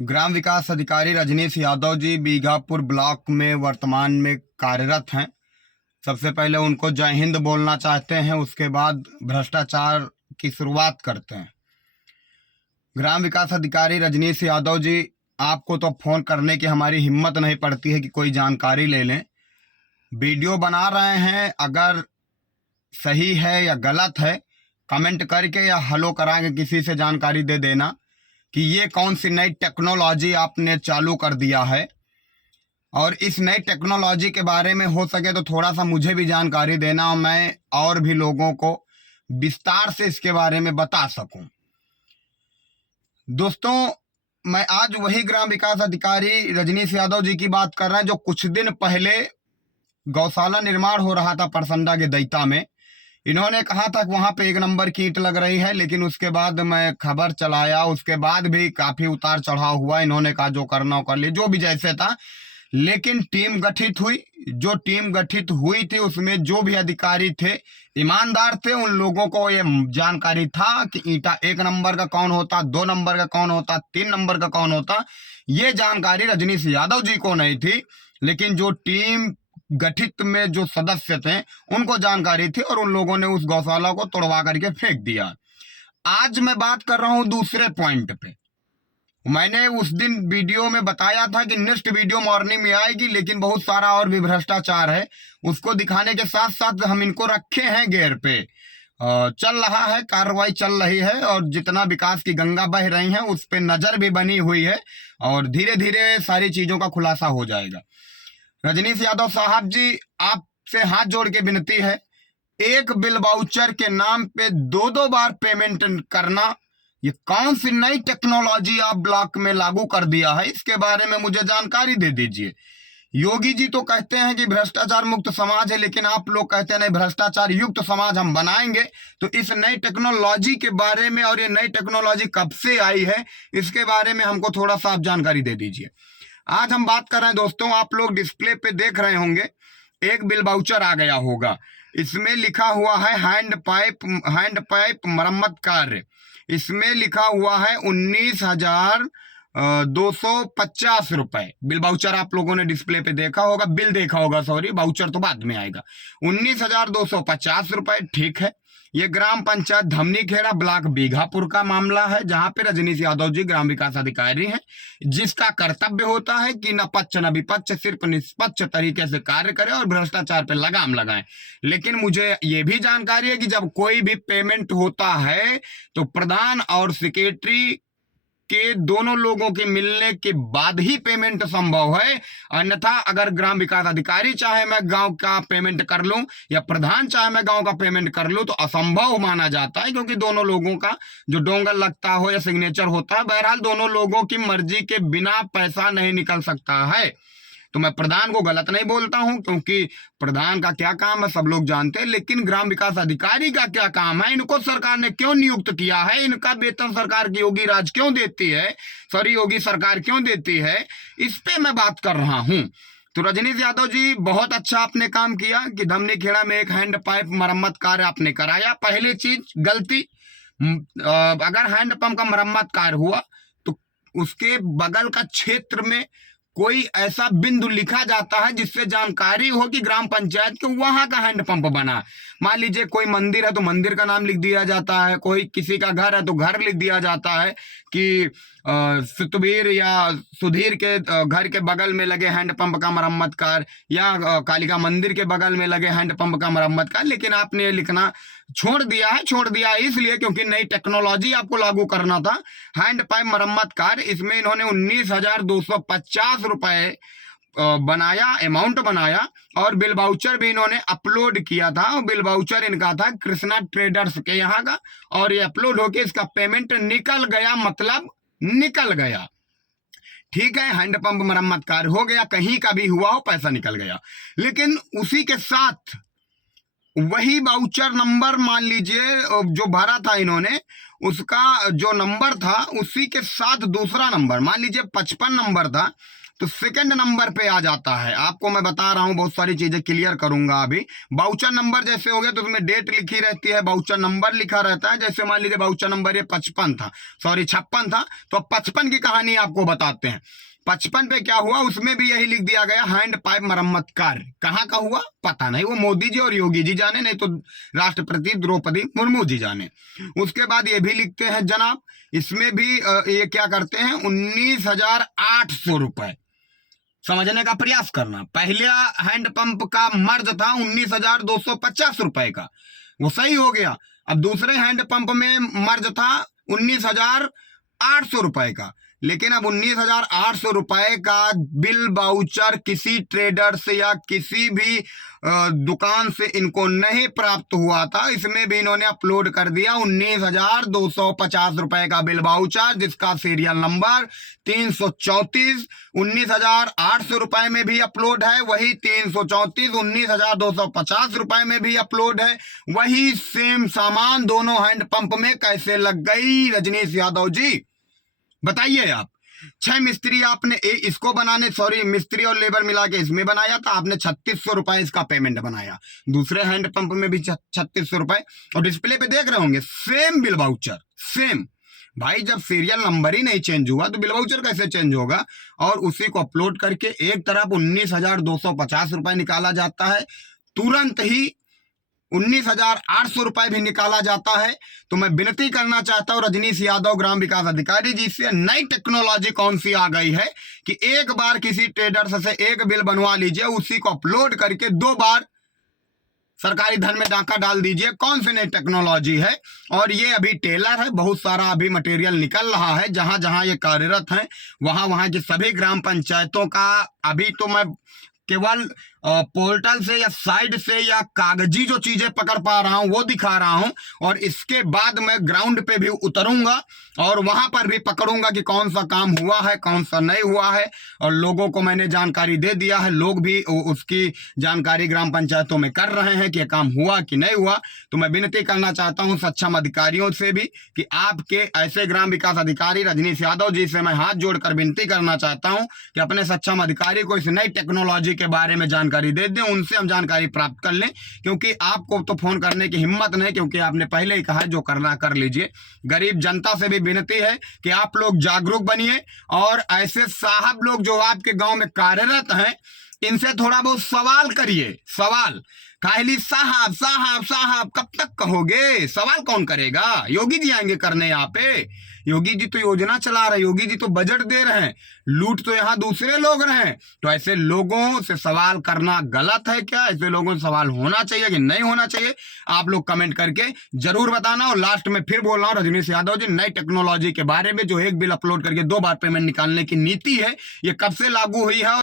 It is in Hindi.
ग्राम विकास अधिकारी रजनीश यादव जी बीघापुर ब्लॉक में वर्तमान में कार्यरत हैं। सबसे पहले उनको जय हिंद बोलना चाहते हैं, उसके बाद भ्रष्टाचार की शुरुआत करते हैं। ग्राम विकास अधिकारी रजनीश यादव जी, आपको तो फोन करने की हमारी हिम्मत नहीं पड़ती है कि कोई जानकारी ले लें। वीडियो बना रहे हैं, अगर सही है या गलत है कमेंट करके या हलो करा के किसी से जानकारी दे देना कि ये कौन सी नई टेक्नोलॉजी आपने चालू कर दिया है, और इस नई टेक्नोलॉजी के बारे में हो सके तो थोड़ा सा मुझे भी जानकारी देना और मैं और भी लोगों को विस्तार से इसके बारे में बता सकूं। दोस्तों, मैं आज वही ग्राम विकास अधिकारी रजनीश यादव जी की बात कर रहे हैं जो कुछ दिन पहले गौशाला निर्माण हो रहा था परसंडा के दैता में। इन्होंने कहा था कि वहां पे 1 नंबर की ईंट लग रही है, लेकिन उसके बाद मैं खबर चलाया, उसके बाद भी काफी उतार चढ़ाव हुआ। इन्होंने कहा जो करना हो कर ले, जो भी जैसे था, लेकिन टीम गठित हुई। जो टीम गठित हुई थी उसमें जो भी अधिकारी थे ईमानदार थे। उन लोगों को ये जानकारी था कि ईंटा 1 नंबर का कौन होता, 2 नंबर का कौन होता, 3 नंबर का कौन होता। ये जानकारी रजनीश यादव जी को नहीं थी, लेकिन जो टीम गठित में जो सदस्य थे उनको जानकारी थी और उन लोगों ने उस गौशाला को तोड़वा करके फेंक दिया। आज मैं बात कर रहा हूं दूसरे पॉइंट पे। मैंने उस दिन वीडियो में बताया था कि नेक्स्ट वीडियो मॉर्निंग में आएगी, लेकिन बहुत सारा और भी भ्रष्टाचार है, उसको दिखाने के साथ साथ हम इनको रखे हैं घेर पे। चल रहा है, कार्रवाई चल रही है और जितना विकास की गंगा बह रही है उस पर नजर भी बनी हुई है और धीरे धीरे सारी चीजों का खुलासा हो जाएगा। रजनीश यादव साहब जी, आपसे हाथ जोड़ के विनती है, एक बिल वाउचर के नाम पे 2-2 बार पेमेंट करना, ये कौन सी नई टेक्नोलॉजी आप ब्लॉक में लागू कर दिया है, इसके बारे में मुझे जानकारी दे दीजिए। योगी जी तो कहते हैं कि भ्रष्टाचार मुक्त समाज है, लेकिन आप लोग कहते हैं नहीं, भ्रष्टाचार युक्त समाज हम बनाएंगे। तो इस नई टेक्नोलॉजी के बारे में और ये नई टेक्नोलॉजी कब से आई है इसके बारे में हमको थोड़ा सा आप जानकारी दे दीजिए। आज हम बात कर रहे हैं दोस्तों, आप लोग डिस्प्ले पे देख रहे होंगे, एक बिल वाउचर आ गया होगा। इसमें लिखा हुआ है हैंड पाइप मरम्मत कार्य। इसमें लिखा हुआ है 19,250 रुपए। बिल वाउचर आप लोगों ने डिस्प्ले पे देखा होगा, बिल देखा होगा, सॉरी, वाउचर तो बाद में आएगा। 19,250 रुपए, ठीक है। ये ग्राम पंचायत धमनी खेड़ा ब्लॉक बीघापुर का मामला है, जहां पे रजनीश यादव जी ग्राम विकास अधिकारी हैं, जिसका कर्तव्य होता है कि न पक्ष न विपक्ष, सिर्फ निष्पक्ष तरीके से कार्य करें और भ्रष्टाचार पे लगाम लगाएं। लेकिन मुझे ये भी जानकारी है कि जब कोई भी पेमेंट होता है तो प्रधान और सेक्रेटरी के दोनों लोगों के मिलने के बाद ही पेमेंट संभव है। अन्यथा अगर ग्राम विकास अधिकारी चाहे मैं गांव का पेमेंट कर लूं या प्रधान चाहे मैं गांव का पेमेंट कर लूं तो असंभव माना जाता है, क्योंकि दोनों लोगों का जो डोंगर लगता हो या सिग्नेचर होता है, बहरहाल दोनों लोगों की मर्जी के बिना पैसा नहीं निकल सकता है। तो मैं प्रधान को गलत नहीं बोलता हूं, क्योंकि प्रधान का क्या काम है सब लोग जानते हैं, लेकिन ग्राम विकास अधिकारी का क्या काम है, इनको सरकार ने क्यों नियुक्त किया है, इनका वेतन सरकार की योगी राज क्यों देती है, सॉरी योगी सरकार क्यों देती है, इस पे मैं बात कर रहा हूं। तो रजनीश यादव जी, बहुत अच्छा आपने काम किया कि धमनी खेड़ा में एक हैंड पाइप मरम्मत कार्य आपने कराया। पहली चीज गलती, अगर हैंड पंप का मरम्मत कार्य हुआ तो उसके बगल का क्षेत्र में कोई ऐसा बिंदु लिखा जाता है जिससे जानकारी हो कि ग्राम पंचायत के वहां का हैंडपंप बना। मान लीजिए कोई मंदिर है तो मंदिर का नाम लिख दिया जाता है, कोई किसी का घर है तो घर लिख दिया जाता है कि सुतवीर या सुधीर के घर के बगल में लगे हैंडपंप का मरम्मत कार्य, या कालिका मंदिर के बगल में लगे हैंडपंप का मरम्मत कार्य। लेकिन आपने ये लिखना छोड़ दिया है इसलिए क्योंकि नई टेक्नोलॉजी आपको लागू करना था। हैंड पाइप मरम्मत कार्य, इसमें इन्होंने 19,250 रुपए बनाया, अमाउंट बनाया, और बिल वाउचर भी इन्होंने अपलोड किया था। बिल वाउचर इनका था कृष्णा ट्रेडर्स के यहाँ का, और ये अपलोड होके इसका पेमेंट निकल गया, मतलब निकल गया। ठीक है, हैंडपंप मरम्मत कार्य हो गया, कहीं का भी हुआ हो, पैसा निकल गया। लेकिन उसी के साथ वही वाउचर नंबर, मान लीजिए जो भरा था इन्होंने, उसका जो नंबर था उसी के साथ दूसरा नंबर, मान लीजिए 55 नंबर था, तो सेकंड नंबर पे आ जाता है। आपको मैं बता रहा हूं, बहुत सारी चीजें क्लियर करूंगा अभी। बाउचर नंबर जैसे हो गया तो उसमें डेट लिखी रहती है, बाउचर नंबर लिखा रहता है। जैसे मान लीजिए बाउचर नंबर ये 56 था, सॉरी 56 था, तो अब 55 की कहानी आपको बताते हैं। 55 पे क्या हुआ, उसमें भी यही लिख दिया गया, हैंड पाइप मरम्मत कार्य। कहाँ का हुआ पता नहीं, वो मोदी जी और योगी जी जाने, नहीं तो राष्ट्रपति द्रौपदी मुर्मू जी जाने। उसके बाद ये भी लिखते हैं जनाब, इसमें भी ये क्या करते हैं, 19,800 रुपए। समझने का प्रयास करना, पहले हैंडपंप का मर्ज था 19,250 रुपए का, वो सही हो गया। अब दूसरे हैंडपंप में मर्ज था 19,800 रुपए का, लेकिन अब 19,800 रुपए का बिल बाउचर किसी ट्रेडर से या किसी भी दुकान से इनको नहीं प्राप्त हुआ था। इसमें भी इन्होंने अपलोड कर दिया 19,250 रुपए का बिल बाउचर, जिसका सीरियल नंबर 334। 19,800 रुपए में भी अपलोड है, वही 334। 19,250 रुपए में भी अपलोड है, वही सेम सामान दोनों हैंडपंप में कैसे लग गई रजनीश यादव जी, बताइए आप। 6 मिस्त्री आपने इसको बनाने, सॉरी मिस्त्री और लेबर मिला के इसमें बनाया था, आपने 3600 रुपए इसका पेमेंट बनाया। दूसरे हैंडपंप में भी 3600 रुपए, और डिस्प्ले पे देख रहे होंगे सेम बिल वाउचर, सेम। भाई जब सीरियल नंबर ही नहीं चेंज हुआ तो बिल वाउचर कैसे चेंज होगा। और उसी को अपलोड करके एक तरफ 19,250 रुपए निकाला जाता है, तुरंत ही 19,800 रुपए भी निकाला जाता है। तो मैं विनती करना चाहता हूं रजनीश यादव ग्राम विकास अधिकारी जी से, नई टेक्नोलॉजी कौन सी आ गई है कि एक बार किसी ट्रेडर से एक बिल बनवा लीजिए, उसी को अपलोड करके 2 बार सरकारी धन में डाका डाल दीजिए। कौन सी नई टेक्नोलॉजी है। और ये अभी टेलर है, बहुत सारा अभी मटेरियल निकल रहा है, जहां जहां ये कार्यरत हैं वहां वहां की सभी ग्राम पंचायतों का अभी तो मैं केवल पोर्टल से या साइड से या कागजी जो चीजें पकड़ पा रहा हूं वो दिखा रहा हूं, और इसके बाद मैं ग्राउंड पे भी उतरूंगा और वहां पर भी पकड़ूंगा कि कौन सा काम हुआ है कौन सा नहीं हुआ है। और लोगों को मैंने जानकारी दे दिया है, लोग भी उसकी जानकारी ग्राम पंचायतों में कर रहे हैं कि यह काम हुआ कि नहीं हुआ। तो मैं विनती करना चाहता हूं सक्षम अधिकारियों से भी कि आपके ऐसे ग्राम विकास अधिकारी रजनीश यादव जी से मैं हाथ जोड़कर विनती करना चाहता हूं कि अपने सक्षम अधिकारी को इस नई टेक्नोलॉजी के बारे में जानकारी दे दें, उनसे हम जानकारी प्राप्त कर लें। क्योंकि आपको तो फोन करने की हिम्मत नहीं, क्योंकि आपने पहले ही कहा जो करना कर लीजिए। गरीब जनता से भी विनती है कि आप लोग जागरूक बनिए, और ऐसे साहब लोग जो आपके गांव में कार्यरत हैं इनसे थोड़ा बहुत सवाल करिए। सवाल खाली साहब साहब साहब कब तक कहोगे, सवाल कौन करेगा। योगी जी आएंगे करने यहाँ पे, योगी जी तो योजना चला रहे, योगी जी तो बजट दे रहे हैं, लूट तो यहाँ दूसरे लोग रहे हैं। तो ऐसे लोगों से सवाल करना गलत है क्या, ऐसे लोगों से सवाल होना चाहिए कि नहीं होना चाहिए, आप लोग कमेंट करके जरूर बताना। और लास्ट में फिर बोल रहा हूँ रजनीश यादव जी, नई टेक्नोलॉजी के बारे में जो एक बिल अपलोड करके 2 बार पेमेंट निकालने की नीति है, ये कब से लागू हुई है।